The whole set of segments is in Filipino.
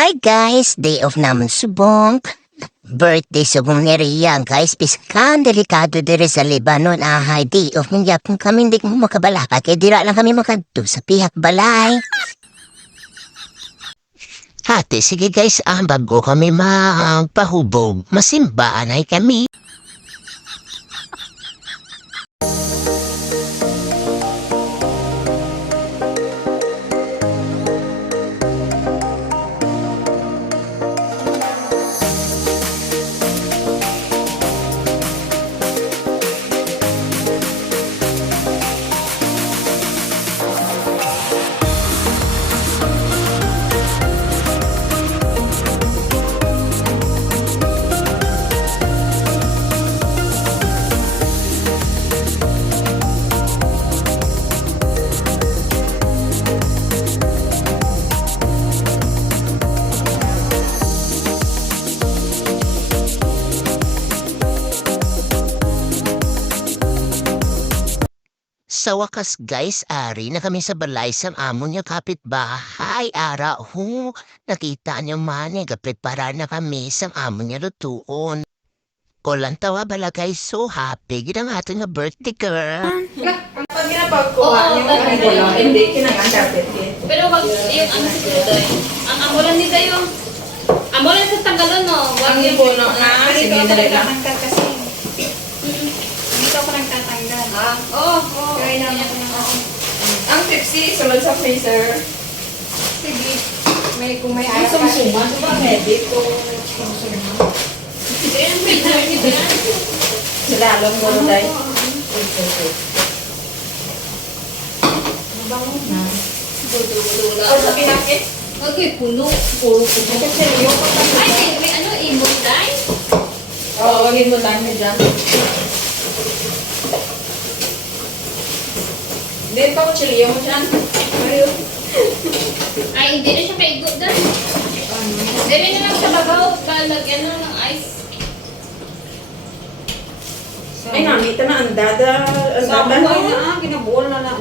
Hi guys, day off naman subong. Birthday subong ni Rian guys. Piskan delikado dire sa Lebanon. Hi, day off ng yapon kami. Hindi mo makabalaka. Kaya dira lang kami makadto sa pihak balay. Hati, sige guys, bago kami magpahubog. Masimbaan ay kami. Sa wakas guys, ari na kami sa balay sa amon niya kapitbahay. Ara ho, nakita niyo man eh, prepara na kami sa amon niya lutuon. Kolang tawa bala guys, so happy. Ginang ating nga birthday girl. Pag ginapagkuha niyo ang ambulan, hindi kinakantapit. Pero wag yung ano siguro doy. Ang ambulan nito yung ambulan sa tanggalon no. Wag Ang yung puno na, sige na rin lang. Dito ako nagtatanggal. Oo. Kaya naman ako ng Ang Pepsi, sunod sa freezer. sige. Kung may Ang ayaw sumsuma, di ba medic o sumsuma? Yan freezer nito yan. Sila alam mo na dahil. Dudula. O sa pinakit? Okay, puno. Puro puno. Kasi yung Ay, may ano, imod dahil? Oo, wagin mo lang na dyan. Din pa ko chili mo dyan. Ayun. Ay, hindi na siya kaigot dahil. Dili na lang siya babaw. Kalagyan na ng ice. Ay, namita na ang dada. Ang Sa dada buhay no? na, ginabuol na lang.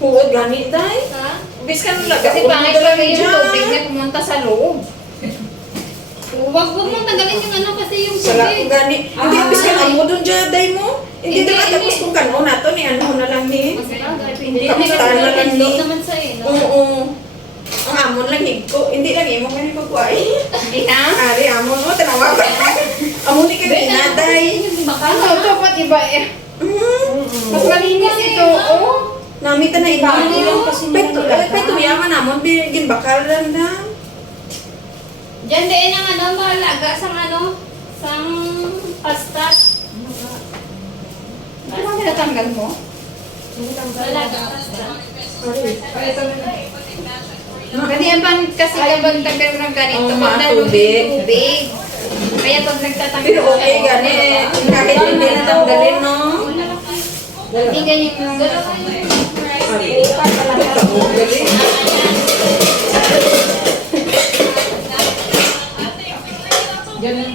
Huwag gani dahil. Ha? Bis ka nalaga. Kasi pangit pa yung tubig na pumunta sa loob. Wag mong tanggalin yung ano kasi yung Sala ko tubig. gani. Hindi, bis ka na mo dun dyan, day mo. Hindi Hindi, na hindi. tapos kung kano na to, ni ano na lang ni. Hindi Kamusta na lang ni? naman sa eh. Oo. Ang amon lang higko. Hindi lang imo kani pagkuhay. Hindi na? Ari, amon mo, tanawa ka. Amon ni ka ginaday. Ano, dapat iba eh. Mas malinis ito, oh. Namita na iba. Bali lang kasi Peto, nilalaga. peto yaman amon, bigin bakal lang na. Diyan din ang ano, mahalaga sang ano, sang pastat. Ano ang tinatanggal mo? Mahalaga pastat. Kasi yan pang kasi kapag tanggal mo ng ganito, Oo, pag mga nalulog tubig. yung tubig. Kaya pag nagtatanggal Pero okay siya, gani, kahit hindi na tanggalin, no? Hindi ganyan yung... Ari, galing.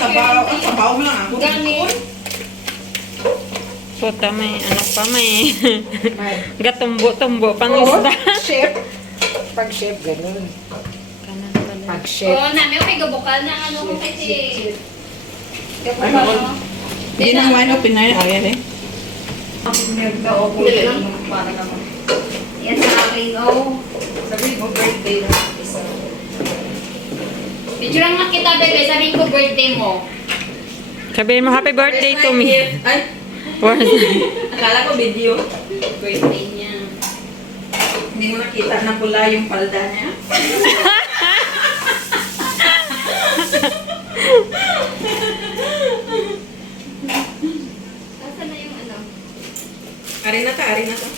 Sabaw mo lang ako. Ganun. Puta, may ano pa, may gatumbo-tumbo pang isda. Chef. Pag chef, ganun. Kanan pala. Pag chef. Oo, namin may gabukal na ano ko kasi. Ay, ako. Hindi nang wine open na yun. Ayan eh. Yan sa akin, oh. Sabi mo, birthday na isa. Picture lang kita, bebe. Sabihin ko birthday mo. Sabihin mo, happy birthday to me. Ay, Word. akala ko video. Birthday niya. Hindi mo nakita na pula yung palda niya. Nasaan na yung ano? Ari na ta, ari na ta.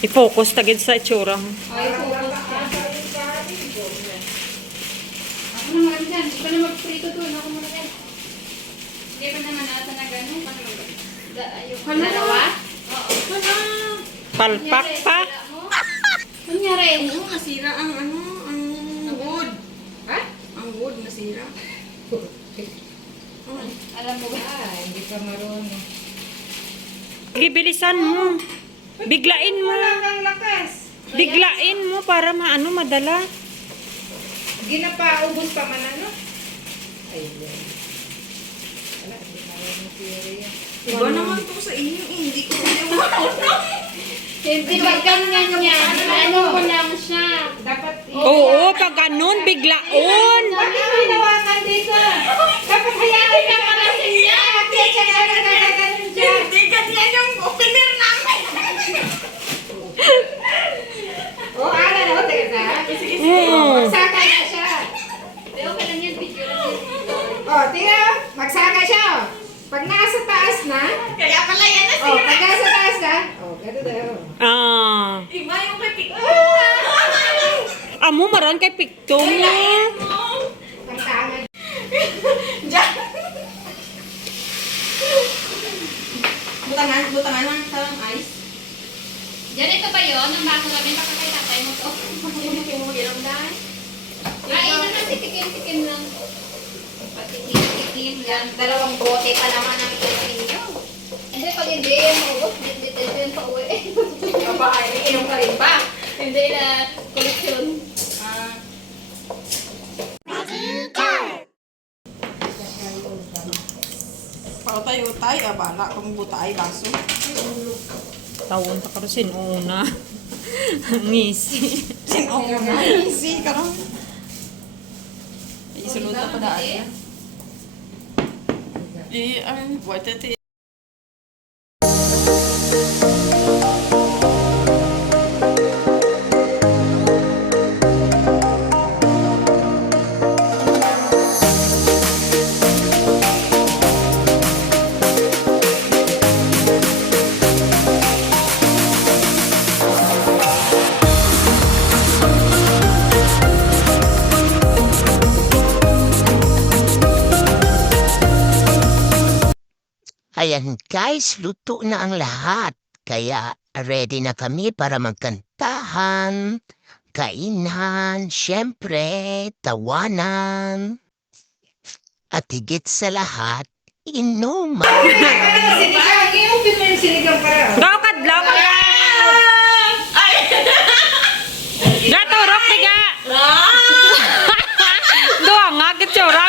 I-focus tagid sa itsura mo. Ay, focus ka. ka na mag-prito doon. Ako muna yan. Hindi pa naman ata na gano'n. Yung Hala. dalawa? Oo. Hala! Palpak pa. Nangyari? Oo, nasira ang wood. Ha? Ang wood nasira. Alam mo ba? Hindi ka marunong. Gibilisan mo. Biglain mo. Wala kang lakas. Biglain mo para madala. Ginapaubos pa man ano? Ayun. Wala, hindi marunong theory yan. Iba naman to sa inyo eh. Hindi ko marunong. Hindi ba ganyan niya? Ano ko lang siya. Dapat Oo, pag ganun, biglaon. Bakit mo hinawakan dito? Dapat hayaan ka para sa niya. Kaya siya ganun siya. Hindi ganyan yung opener namin. Oh, ala na. Teka sa. Oo. Magsakay na siya. Pero okay lang yan, video lang yan. Oh, tira. Magsakay siya. Oh. Pag nasa taas na. Kaya pala yan Oh, nasira. pag nasa taas na. Oh, gano'n daw. Ah. Iba yung kay Picto. Amo maran kay pikto mo. Ang tanga. Diyan. Butangan lang sa ice. Diyan, ito ba yun? Ang baso namin, baka kay tatay mo to. Ay, ina na, tikim lang. Patikim lang. Dalawang bote pa naman ang ninyo. Hindi, pag hindi yan maubos, hindi yan pa uwi. Bahay, inom ka rin ba? Hindi na koleksyon. Pautay-utay, abala kung butay, baso. Tawon ta karusin una. Ngisi. Sino nga? Easy, karong. Isulod na pa daan yan. What it is. Ayan guys, luto na ang lahat. Kaya ready na kami para magkantahan, kainan, syempre, tawanan. At higit sa lahat, inuman. Sinigang, i-open mo yung sinigang para. Daw kadlaw ka. Gaturok tiga. Doa nga gitsura.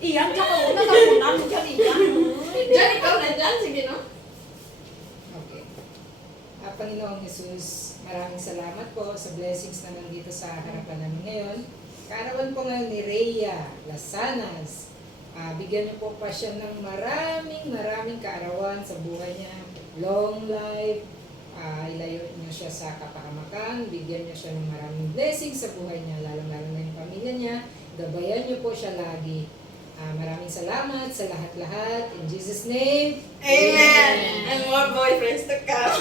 Iyan, tsaka una ka muna. Diyan, ikaw na dyan. Sige, no? Okay. Panginoong Jesus, maraming salamat po sa blessings na nandito sa harapan namin ngayon. Kaarawan po ngayon ni Rhea Lasanas. Bigyan niyo po pa siya ng maraming kaarawan sa buhay niya. Long life. Ilayo niyo siya sa kapahamakan. Bigyan niyo siya ng maraming blessings sa buhay niya, lalong-lalo na yung pamilya niya. Gabayan niyo po siya lagi. Maraming salamat sa lahat-lahat. In Jesus' name, Amen. And more boyfriends to come.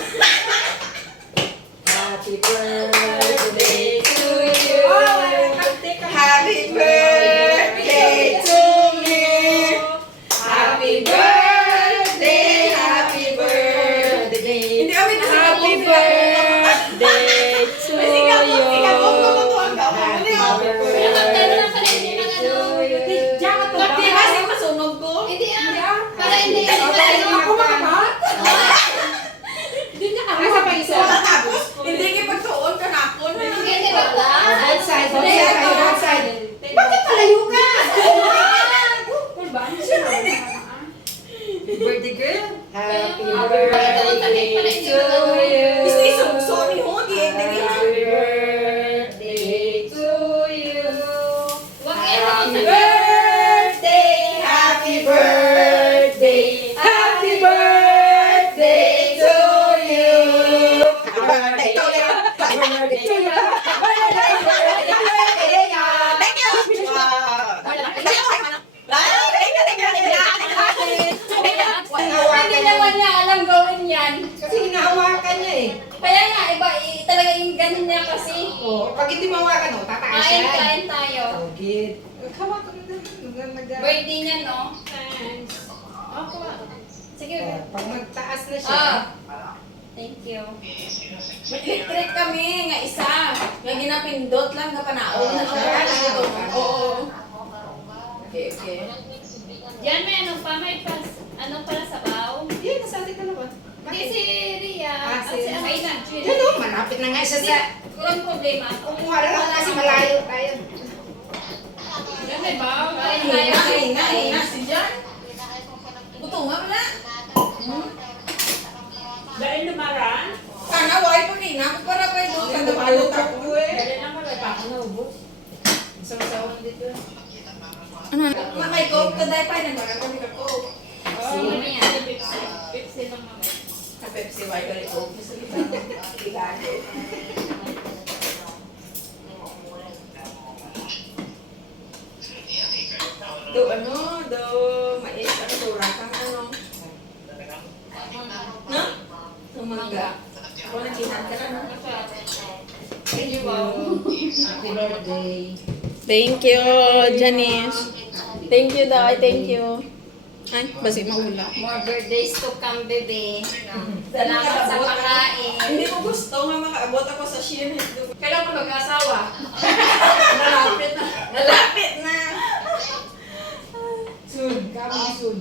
Happy birthday to you. Happy birthday to me. Happy birthday, happy birthday. Hindi kami nasa Happy birthday to you. Nakakanta na lang pala, hindi lang ano. Hindi para hindi. Ako makabat? Nasa pa isa. Hindi kipagsuon ka na ako. Hindi ba ba? Both side, both side. Bakit palayo ka? Birthday girl. Happy birthday to you. Gusto isong-sorry ho. Hindi Happy birthday to you. Wag ito. Happy birthday, happy birthday, happy birthday to you. Happy birthday to you. Happy birthday to you. Thank you. Hindi naman niya alam gawin yan. Kasi Oo. Pag hindi mawakan, oh, tataas Kain, yan. kain tayo. Okay. Hawak ko na Birthday niya, no? Sige. Pag magtaas na siya, Thank you. Mag-electric kami, nga isa. Nga ginapindot lang, kapanaon na siya. Oo. Okay, okay. Diyan may ano pa, may pas, ano pala sabaw. yun, nasabi ka naman. Hindi si Ria. Ah, si- Si Aina. Yan o, malapit na nga siya sa... Walang problema. Kumuha na lang kasi malayo tayo. Yan may baw. Kain Ay, tayo. ay, si John. Gutom nga wala. Dahil lumaran, Kana, why pa kina? Para pa doon sa dabalot ako. dahil lang kami pa ako naubos. Sawa-sawa dito. Makay coke ka dahil pa, nagbagan kami ka coke. Ano yan? Pepsi lang ako. Sa Pepsi, why ka rin coke? Gusto kita mo. Ligado. Do ano, do mais, ano, do rakang ano. No? Tumangga. Ako nagkinan ka na, no? Thank you, wow. Happy birthday. Thank you, Janice. Thank you, Day. Thank you. Ay, basi maula. More birthdays to come, bebe. Salamat Salamat sa pagkain. Hindi ko gusto nga makaabot ako sa share. Kailan ko mag-asawa? Nalapit na. Nalapit na. Soon, coming soon.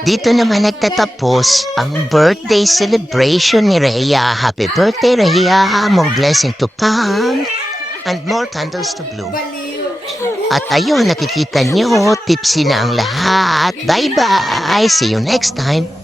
Dito naman nagtatapos ang birthday celebration ni Rhea. Happy birthday, Rhea! More blessing to come and more candles to blow. At ayun, nakikita nyo, tipsy na ang lahat. Bye-bye! See you next time!